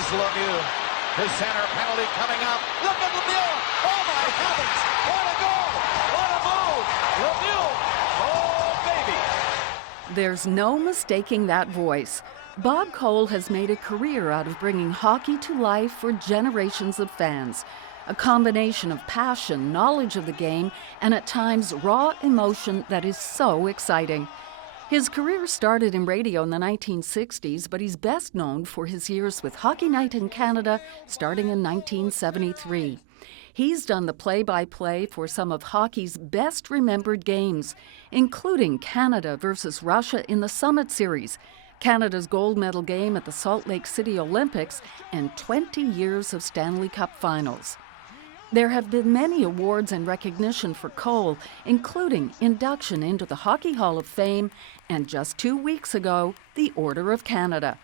Here's Lemieux. The center penalty coming up. Look at Lemieux. Oh, my heavens. What a move. What a move. Lemieux. Oh, baby. There's no mistaking that voice. Bob Cole has made a career out of bringing hockey to life for generations of fans. A combination of passion, knowledge of the game, and at times raw emotion that is so exciting. His career started in radio in the 1960s, but he's best known for his years with Hockey Night in Canada starting in 1973. He's done the play-by-play for some of hockey's best remembered games, including Canada versus Russia in the Summit Series, Canada's gold medal game at the Salt Lake City Olympics, and 20 years of Stanley Cup finals. There have been many awards and recognition for Cole, including induction into the Hockey Hall of Fame and just 2 weeks ago, the Order of Canada.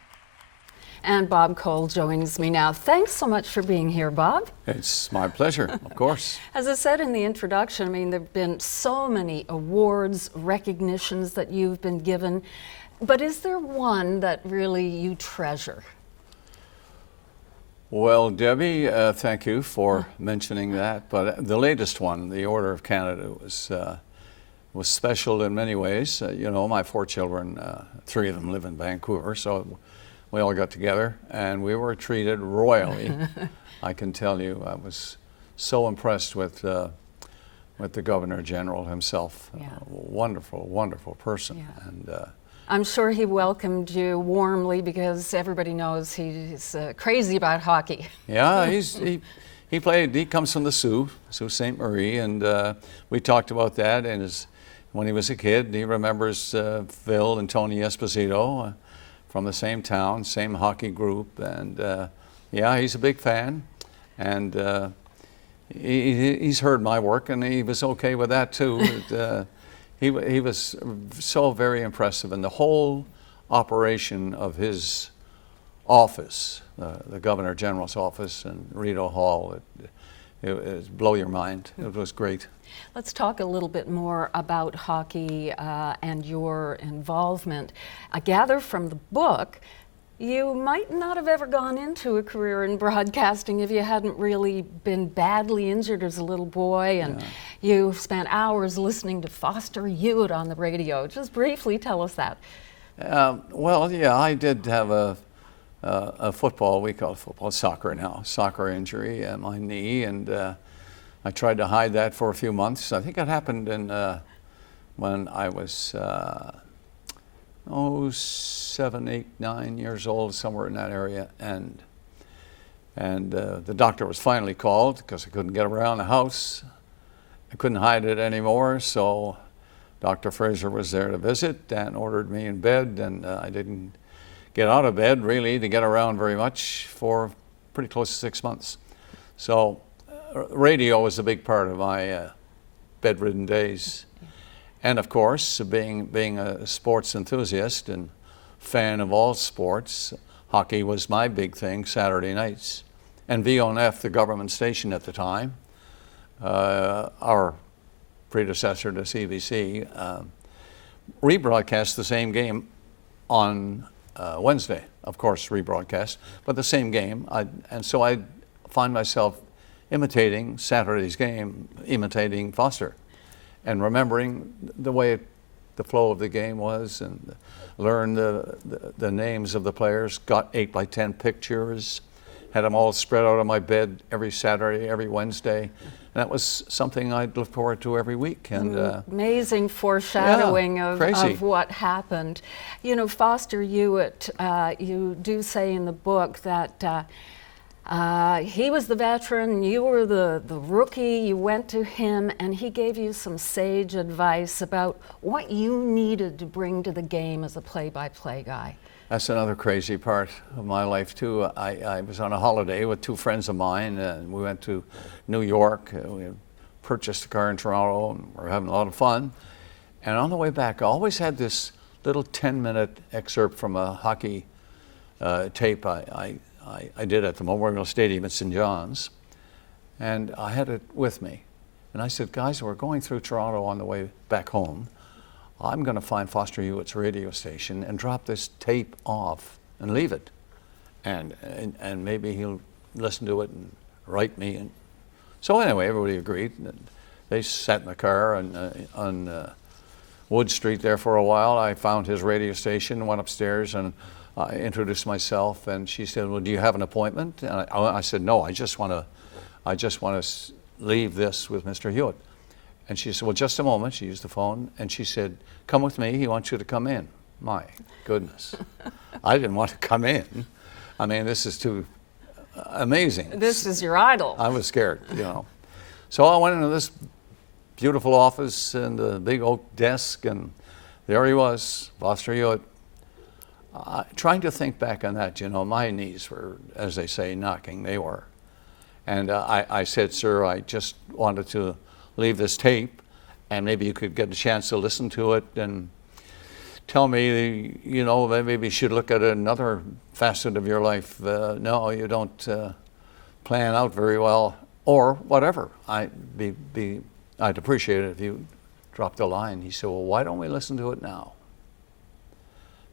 And Bob Cole joins me now. Thanks so much for being here, Bob. It's my pleasure, of course. As I said in the introduction, I mean, there have been so many awards, recognitions that you've been given, but is there one that really you treasure? Well, Debbie, thank you for mentioning that. But the latest one, the Order of Canada, was special in many ways. You know, my 4 children, 3 of them live in Vancouver, so we all got together and we were treated royally. I can tell you, I was so impressed with the Governor General himself. Yeah. Wonderful, wonderful person. Yeah. And I'm sure he welcomed you warmly because everybody knows he's crazy about hockey. Yeah, he played. He comes from the Sault Ste. Marie, and we talked about that. And when he was a kid, he remembers Phil and Tony Esposito from the same town, same hockey group, and yeah, he's a big fan, and he's heard my work, and he was okay with that too. He was so very impressive, and the whole operation of his office, the Governor General's office in Rideau Hall, it blow your mind. It was great. Let's talk a little bit more about hockey and your involvement. I gather from the book, you might not have ever gone into a career in broadcasting if you hadn't really been badly injured as a little boy, and you spent hours listening to Foster Hewitt on the radio. Just briefly tell us that. Well, yeah, I did have a football, we call it football, soccer now, soccer injury in my knee, and I tried to hide that for a few months. I think it happened when I was 7, 8, 9 years old, somewhere in that area, and the doctor was finally called because I couldn't get around the house. I couldn't hide it anymore, so Dr. Fraser was there to visit and ordered me in bed, and I didn't get out of bed really to get around very much for pretty close to 6 months. So radio was a big part of my bedridden days. And of course, being a sports enthusiast and fan of all sports, hockey was my big thing Saturday nights. And VONF, the government station at the time, our predecessor to CBC, rebroadcast the same game on Wednesday, of course, rebroadcast, but the same game. And so I find myself imitating Saturday's game, imitating Foster, and remembering the way the flow of the game was, and learn the names of the players, got 8x10 pictures, had them all spread out on my bed every Saturday, every Wednesday. And that was something I'd look forward to every week. And amazing foreshadowing of what happened. You know, Foster Hewitt, you do say in the book that he was the veteran, you were the rookie, you went to him, and he gave you some sage advice about what you needed to bring to the game as a play-by-play guy. That's another crazy part of my life too. I was on a holiday with 2 friends of mine, and we went to New York. We had purchased a car in Toronto, and we were having a lot of fun. And on the way back, I always had this little 10-minute excerpt from a hockey tape I did at the Memorial Stadium at St. John's, and I had it with me. And I said, guys, we're going through Toronto on the way back home. I'm going to find Foster Hewitt's radio station and drop this tape off and leave it. and maybe he'll listen to it and write me. And so anyway, everybody agreed. And they sat in the car on Wood Street there for a while. I found his radio station, went upstairs, and I introduced myself. And she said, "Well, do you have an appointment?" And I said, "No, I just want to leave this with Mr. Hewitt." And she said, "Well, just a moment." She used the phone, and she said, "Come with me. He wants you to come in." My goodness. I didn't want to come in. I mean, this is too amazing. This is your idol. I was scared, you know. So I went into this beautiful office and the big oak desk, and there he was, Foster Hewitt. Trying to think back on that, you know, my knees were, as they say, knocking. They were. And I said, "Sir, I just wanted to leave this tape, and maybe you could get a chance to listen to it and tell me, you know, maybe you should look at another facet of your life. No, you don't plan out very well, or whatever. I'd appreciate it if you dropped a line." He said, "Well, why don't we listen to it now?"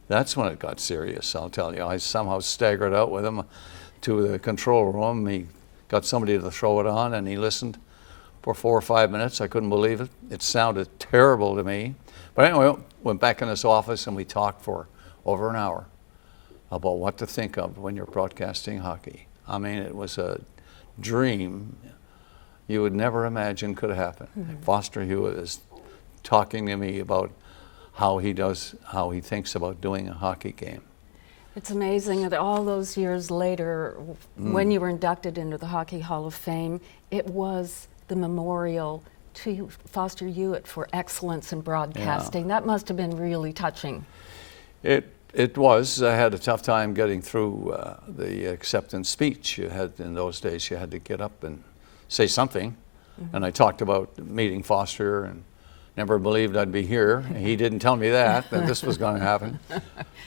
That's when it got serious, I'll tell you. I somehow staggered out with him to the control room. He got somebody to throw it on, and he listened for 4 or 5 minutes. I couldn't believe it. It sounded terrible to me. But anyway, went back in his office, and we talked for over an hour about what to think of when you're broadcasting hockey. I mean, it was a dream you would never imagine could happen. Mm-hmm. Foster Hewitt is talking to me about how he thinks about doing a hockey game. It's amazing that all those years later, when you were inducted into the Hockey Hall of Fame, it was the memorial to Foster Hewitt for excellence in broadcasting. Yeah. That must have been really touching. It was. I had a tough time getting through the acceptance speech. You had, in those days, you had to get up and say something. Mm-hmm. And I talked about meeting Foster and never believed I'd be here. He didn't tell me that this was going to happen.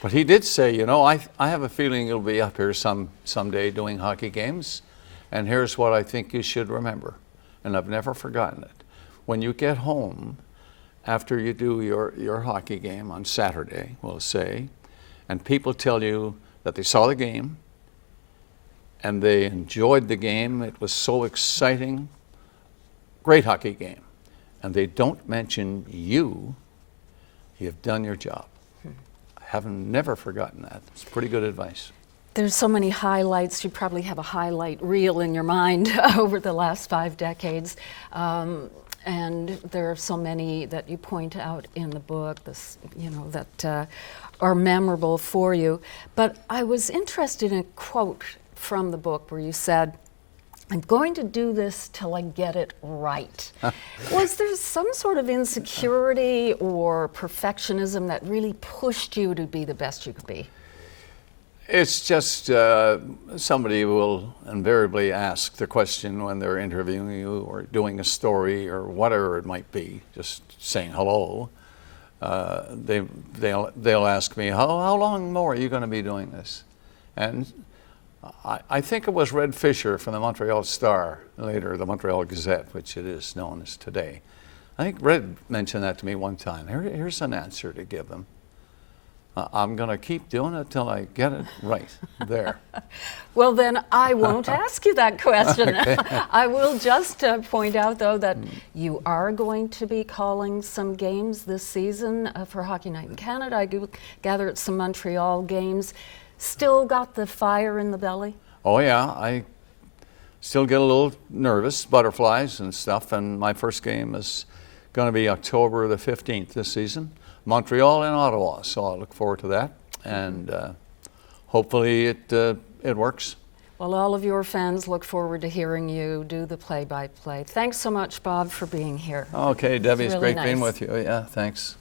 But he did say, you know, I have a feeling you'll be up here someday doing hockey games, and here's what I think you should remember. And I've never forgotten it. When you get home after you do your hockey game on Saturday, we'll say, and people tell you that they saw the game and they enjoyed the game, it was so exciting, great hockey game, and they don't mention you, you've done your job. I haven't never forgotten that. It's pretty good advice. There's so many highlights. You probably have a highlight reel in your mind over the last 5 decades. And there are so many that you point out in the book, that are memorable for you. But I was interested in a quote from the book where you said, "I'm going to do this till I get it right." Was there some sort of insecurity or perfectionism that really pushed you to be the best you could be? It's just somebody will invariably ask the question when they're interviewing you or doing a story or whatever it might be, just saying hello. They'll ask me, how long more are you going to be doing this? And I think it was Red Fisher from the Montreal Star, later the Montreal Gazette, which it is known as today. I think Red mentioned that to me one time. Here's an answer to give them. I'm going to keep doing it till I get it right there. Well, then I won't ask you that question. Okay. I will just point out, though, that you are going to be calling some games this season for Hockey Night in Canada. I gather it's some Montreal games. Still got the fire in the belly? Oh, yeah. I still get a little nervous, butterflies and stuff, and my first game is going to be October the 15th this season. Montreal and Ottawa, so I look forward to that, and hopefully it works. Well, all of your fans look forward to hearing you do the play-by-play. Thanks so much, Bob, for being here. Okay, Debbie, it's really great being nice. with you. Yeah, thanks.